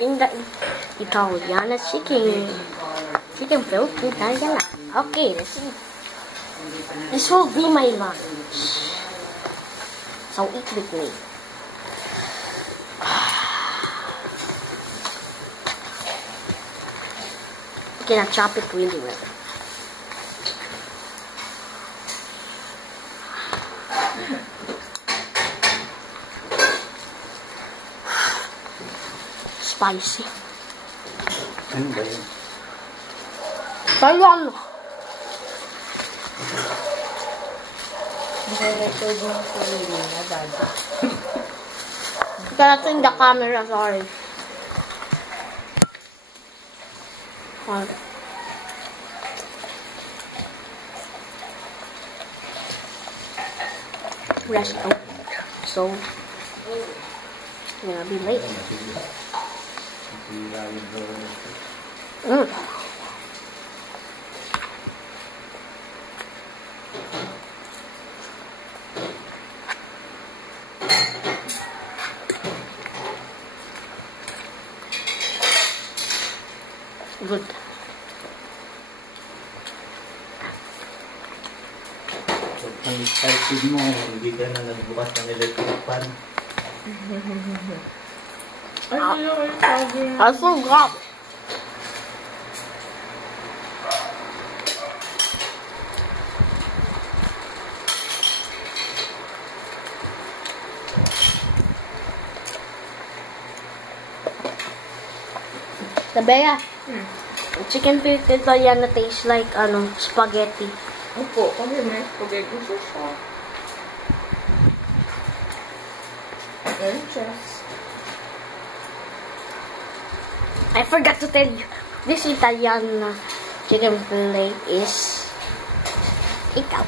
in the Italian chicken. Chicken float Italian. Okay, this will be my lunch. So eat with me. You can chop it really well. Spicy. Ano ba yun? Tayan! Nire-record mo sa sarili na, Daddy. Cannot in the camera, sorry. Let's go. So, we're gonna be late. Good. Ang excited mo, hindi ka na nagbukas ng electric fan. I forgot. Tabea, chicken fillet Italian na tastes like spaghetti. Opo, kasi may spaghetti siya. I forgot to tell you, this Italian chicken fillet is ikaw.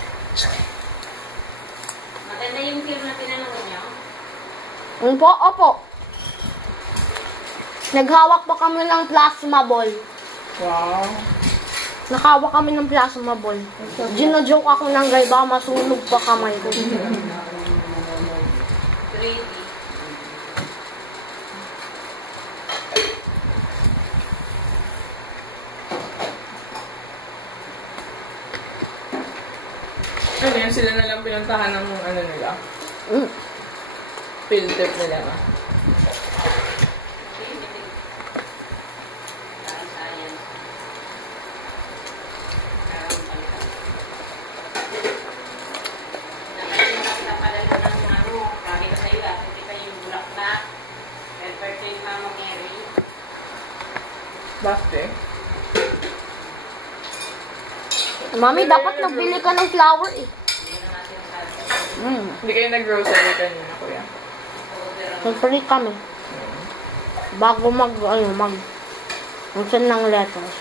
Maganda yung film na pinanood niyo? Opo. Naghawak pa kami ng plasma ball. Wow. Nakahawak kami ng plasma ball. Gino-joke ako ng guy, baka masunog pa kamay ko. 3D. Ano yun, sila na lang pinuntahan ng nila? Field trip nila ba? Basta Mami, dapat nagbili ka ng flour eh. Hindi kayo nag-grocery kanina, kuya? Nagpili kami. Bago mag ng lettuce.